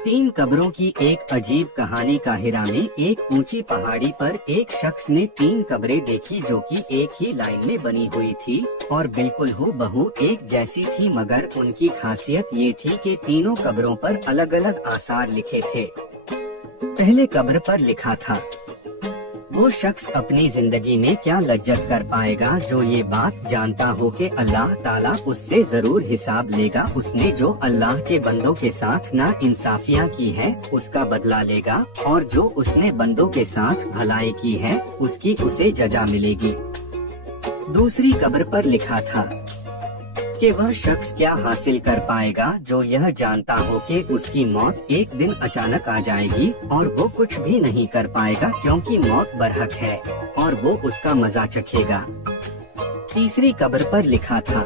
तीन कब्रों की एक अजीब कहानी। काहिरा में एक ऊंची पहाड़ी पर एक शख्स ने तीन कब्रें देखी जो कि एक ही लाइन में बनी हुई थी और बिल्कुल हूबहू एक जैसी थी, मगर उनकी खासियत ये थी कि तीनों कब्रों पर अलग अलग आसार लिखे थे। पहले कब्र पर लिखा था, वो शख्स अपनी जिंदगी में क्या लज्जत कर पाएगा जो ये बात जानता हो कि अल्लाह ताला उससे जरूर हिसाब लेगा। उसने जो अल्लाह के बंदों के साथ ना इंसाफियाँ की है उसका बदला लेगा, और जो उसने बंदों के साथ भलाई की है उसकी उसे जजा मिलेगी। दूसरी कब्र पर लिखा था कि वह शख्स क्या हासिल कर पाएगा जो यह जानता हो कि उसकी मौत एक दिन अचानक आ जाएगी और वो कुछ भी नहीं कर पाएगा क्योंकि मौत बरहक है और वो उसका मजा चखेगा। तीसरी कब्र पर लिखा था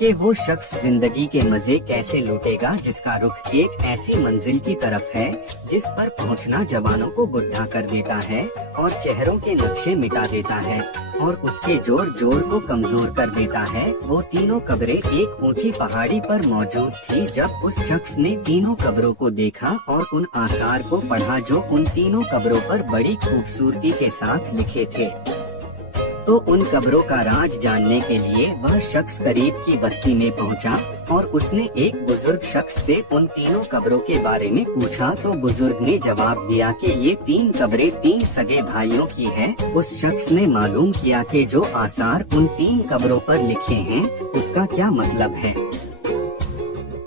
कि वो शख्स जिंदगी के मजे कैसे लूटेगा जिसका रुख एक ऐसी मंजिल की तरफ है जिस पर पहुंचना जवानों को बुढ़ा कर देता है और चेहरों के नक्शे मिटा देता है और उसके जोड़ जोड़ को कमजोर कर देता है। वो तीनों कब्रें एक ऊंची पहाड़ी पर मौजूद थी। जब उस शख्स ने तीनों कब्रों को देखा और उन आसार को पढ़ा जो उन तीनों कब्रों पर बड़ी खूबसूरती के साथ लिखे थे, तो उन कब्रों का राज जानने के लिए वह शख्स करीब की बस्ती में पहुंचा और उसने एक बुजुर्ग शख्स से उन तीनों कब्रों के बारे में पूछा। तो बुजुर्ग ने जवाब दिया कि ये तीन कब्रें तीन सगे भाइयों की हैं। उस शख्स ने मालूम किया कि जो आसार उन तीन कब्रों पर लिखे हैं उसका क्या मतलब है।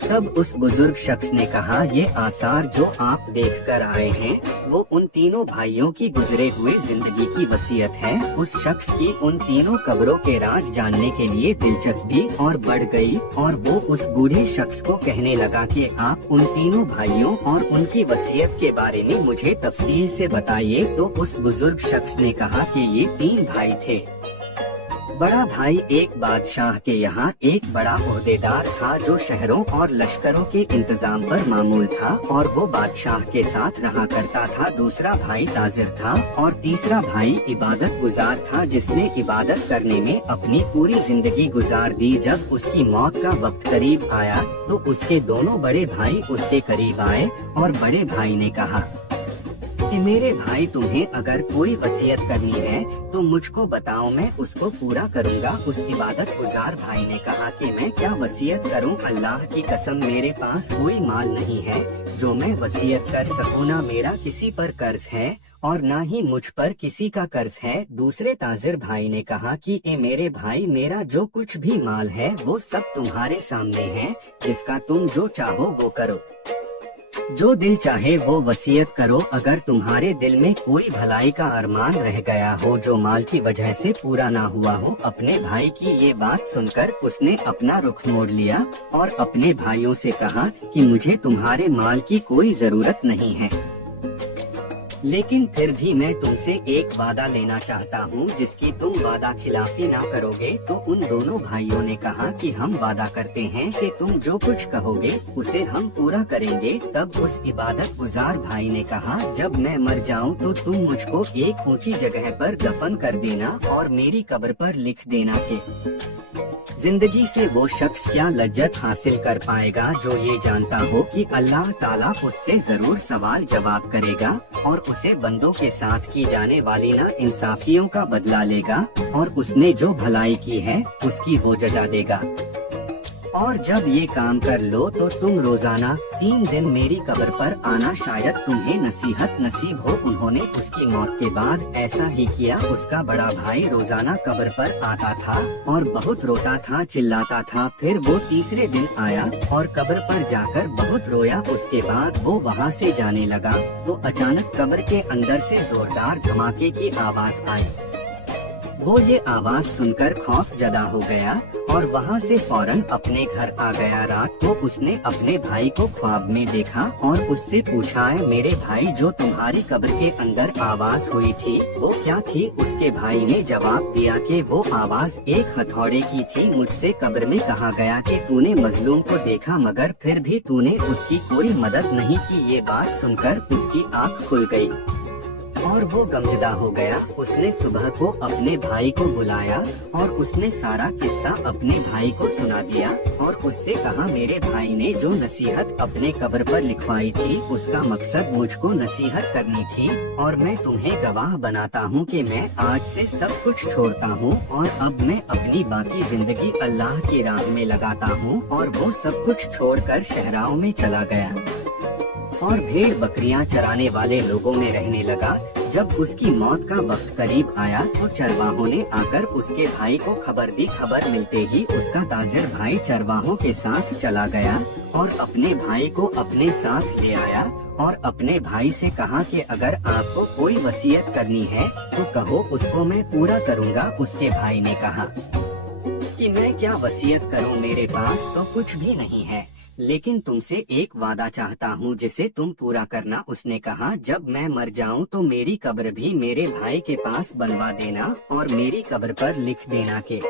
तब उस बुजुर्ग शख्स ने कहा, ये आसार जो आप देख कर आए हैं वो उन तीनों भाइयों की गुजरे हुए जिंदगी की वसीयत है। उस शख्स की उन तीनों कब्रों के राज जानने के लिए दिलचस्पी और बढ़ गई और वो उस बूढ़े शख्स को कहने लगा कि आप उन तीनों भाइयों और उनकी वसीयत के बारे में मुझे तफसील से बताइए। तो उस बुजुर्ग शख्स ने कहा कि ये तीन भाई थे। बड़ा भाई एक बादशाह के यहाँ एक बड़ा ओहदेदार था जो शहरों और लश्करों के इंतजाम पर मामूल था और वो बादशाह के साथ रहा करता था। दूसरा भाई ताजिर था और तीसरा भाई इबादत गुजार था जिसने इबादत करने में अपनी पूरी जिंदगी गुजार दी। जब उसकी मौत का वक्त करीब आया तो उसके दोनों बड़े भाई उसके करीब आए और बड़े भाई ने कहा कि मेरे भाई, तुम्हें अगर कोई वसीयत करनी है तो मुझको बताओ, मैं उसको पूरा करूंगा। उस इबादत गुजार भाई ने कहा कि मैं क्या वसीयत करूं, अल्लाह की कसम मेरे पास कोई माल नहीं है जो मैं वसीयत कर सकूं, ना मेरा किसी पर कर्ज है और ना ही मुझ पर किसी का कर्ज है। दूसरे ताजिर भाई ने कहा कि ए मेरे भाई, मेरा जो कुछ भी माल है वो सब तुम्हारे सामने है, जिसका तुम जो चाहो वो करो, जो दिल चाहे वो वसीयत करो। अगर तुम्हारे दिल में कोई भलाई का अरमान रह गया हो जो माल की वजह से पूरा ना हुआ हो। अपने भाई की ये बात सुनकर उसने अपना रुख मोड़ लिया और अपने भाइयों से कहा कि मुझे तुम्हारे माल की कोई जरूरत नहीं है, लेकिन फिर भी मैं तुमसे एक वादा लेना चाहता हूँ जिसकी तुम वादा खिलाफी ना करोगे। तो उन दोनों भाइयों ने कहा कि हम वादा करते हैं कि तुम जो कुछ कहोगे उसे हम पूरा करेंगे। तब उस इबादत गुजार भाई ने कहा, जब मैं मर जाऊँ तो तुम मुझको एक ऊंची जगह पर दफन कर देना और मेरी कब्र पर लिख देना कि जिंदगी से वो शख्स क्या लज्जत हासिल कर पाएगा जो ये जानता हो कि अल्लाह ताला उससे जरूर सवाल जवाब करेगा और उसे बंदों के साथ की जाने वाली ना इंसाफियों का बदला लेगा और उसने जो भलाई की है उसकी वो जजा देगा। और जब ये काम कर लो तो तुम रोजाना 3 दिन मेरी कब्र पर आना, शायद तुम्हें नसीहत नसीब हो। उन्होंने उसकी मौत के बाद ऐसा ही किया। उसका बड़ा भाई रोजाना कब्र पर आता था और बहुत रोता था, चिल्लाता था। फिर वो तीसरे दिन आया और कब्र पर जाकर बहुत रोया। उसके बाद वो वहाँ से जाने लगा तो अचानक कब्र के अंदर से जोरदार धमाके की आवाज आई। वो ये आवाज सुनकर खौफ जदा हो गया और वहाँ से फौरन अपने घर आ गया। रात को उसने अपने भाई को ख्वाब में देखा और उससे पूछा, है मेरे भाई, जो तुम्हारी कब्र के अंदर आवाज हुई थी वो क्या थी। उसके भाई ने जवाब दिया कि वो आवाज एक हथौड़े की थी। मुझसे कब्र में कहा गया कि तूने मजलूम को देखा मगर फिर भी तूने उसकी कोई मदद नहीं की। ये बात सुनकर उसकी आँख खुल गई। और वो गमजदा हो गया। उसने सुबह को अपने भाई को बुलाया और उसने सारा किस्सा अपने भाई को सुना दिया और उससे कहा, मेरे भाई ने जो नसीहत अपने कब्र पर लिखवाई थी उसका मकसद मुझको नसीहत करनी थी और मैं तुम्हें गवाह बनाता हूँ कि मैं आज से सब कुछ छोड़ता हूँ और अब मैं अपनी बाकी जिंदगी अल्लाह की राह में लगाता हूँ। और वो सब कुछ छोड़कर शहराओं में चला गया और भेड़ बकरियां चराने वाले लोगों में रहने लगा। जब उसकी मौत का वक्त करीब आया तो चरवाहों ने आकर उसके भाई को खबर दी। खबर मिलते ही उसका ताजिर भाई चरवाहों के साथ चला गया और अपने भाई को अपने साथ ले आया और अपने भाई से कहा कि अगर आपको कोई वसीयत करनी है तो कहो, उसको मैं पूरा करूँगा। उसके भाई ने कहा कि मैं क्या वसीयत करूँ, मेरे पास तो कुछ भी नहीं है, लेकिन तुमसे एक वादा चाहता हूँ जिसे तुम पूरा करना। उसने कहा, जब मैं मर जाऊँ तो मेरी कब्र भी मेरे भाई के पास बनवा देना और मेरी कब्र पर लिख देना कि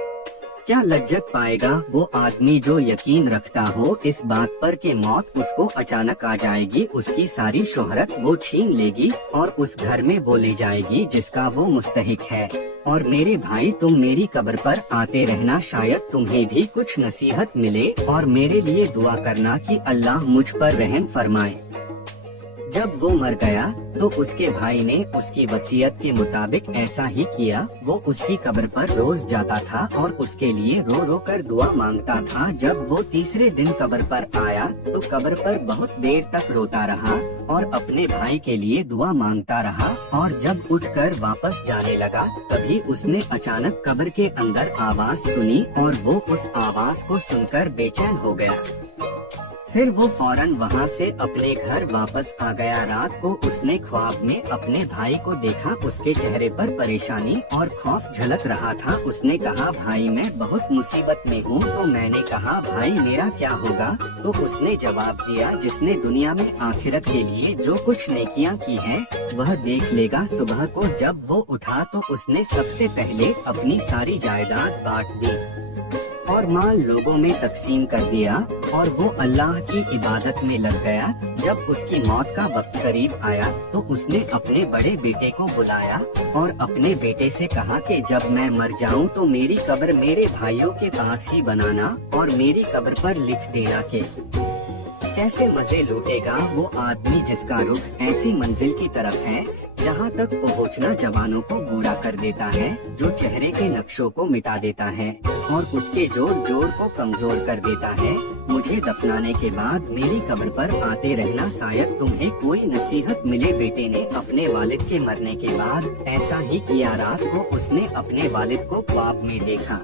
क्या लज्जत पाएगा वो आदमी जो यकीन रखता हो इस बात पर कि मौत उसको अचानक आ जाएगी, उसकी सारी शोहरत वो छीन लेगी और उस घर में वो ले जाएगी जिसका वो मुस्तहिक है। और मेरे भाई, तुम मेरी कब्र पर आते रहना, शायद तुम्हें भी कुछ नसीहत मिले और मेरे लिए दुआ करना कि अल्लाह मुझ पर रहम फरमाए। जब वो मर गया तो उसके भाई ने उसकी वसीयत के मुताबिक ऐसा ही किया। वो उसकी कब्र पर रोज जाता था और उसके लिए रो रो कर दुआ मांगता था। जब वो तीसरे दिन कब्र पर आया तो कब्र पर बहुत देर तक रोता रहा और अपने भाई के लिए दुआ मांगता रहा और जब उठकर वापस जाने लगा तभी उसने अचानक कब्र के अंदर आवाज सुनी और वो उस आवाज को सुनकर बेचैन हो गया। फिर वो फौरन वहाँ से अपने घर वापस आ गया। रात को उसने ख्वाब में अपने भाई को देखा। उसके चेहरे पर परेशानी और खौफ झलक रहा था। उसने कहा, भाई मैं बहुत मुसीबत में हूँ। तो मैंने कहा, भाई मेरा क्या होगा? तो उसने जवाब दिया, जिसने दुनिया में आखिरत के लिए जो कुछ नेकियां की है वह देख लेगा। सुबह को जब वो उठा तो उसने सबसे पहले अपनी सारी जायदाद बांट दी और माल लोगों में तकसीम कर दिया और वो अल्लाह की इबादत में लग गया। जब उसकी मौत का वक्त करीब आया तो उसने अपने बड़े बेटे को बुलाया और अपने बेटे से कहा कि जब मैं मर जाऊं तो मेरी कब्र मेरे भाइयों के पास ही बनाना और मेरी कब्र पर लिख देना कि कैसे मजे लूटेगा वो आदमी जिसका रुख ऐसी मंजिल की तरफ है जहाँ तक पहुँचना जवानों को बूढ़ा कर देता है, जो चेहरे के नक्शों को मिटा देता है और उसके जोड़ को कमजोर कर देता है। मुझे दफनाने के बाद मेरी कब्र पर आते रहना, शायद तुम्हें कोई नसीहत मिले। बेटे ने अपने वालिद के मरने के बाद ऐसा ही किया। रात को उसने अपने वालिद को ख्वाब में देखा।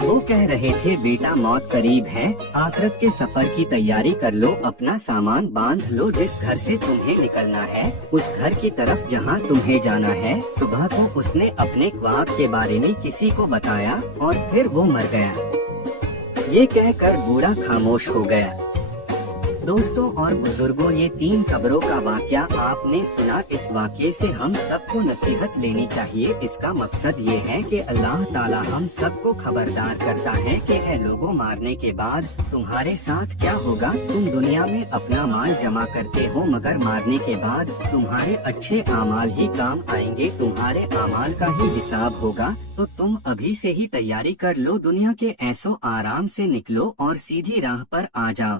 वो कह रहे थे, बेटा मौत करीब है, आखिरत के सफर की तैयारी कर लो, अपना सामान बांध लो, जिस घर से तुम्हें निकलना है उस घर की तरफ जहाँ तुम्हें जाना है। सुबह को उसने अपने ख्वाब के बारे में किसी को बताया और फिर वो मर गया। ये कहकर बूढ़ा खामोश हो गया। दोस्तों और बुजुर्गों, ये 3 कब्रों का वाकया आपने सुना। इस वाकये से हम सबको नसीहत लेनी चाहिए। इसका मकसद ये है कि अल्लाह ताला हम सबको खबरदार करता है कि ऐ लोगों, मारने के बाद तुम्हारे साथ क्या होगा। तुम दुनिया में अपना माल जमा करते हो मगर मारने के बाद तुम्हारे अच्छे आमाल ही काम आएंगे, तुम्हारे आमाल का ही हिसाब होगा। तो तुम अभी से ही तैयारी कर लो, दुनिया के ऐसो आराम से निकलो और सीधी राह पर आ जाओ।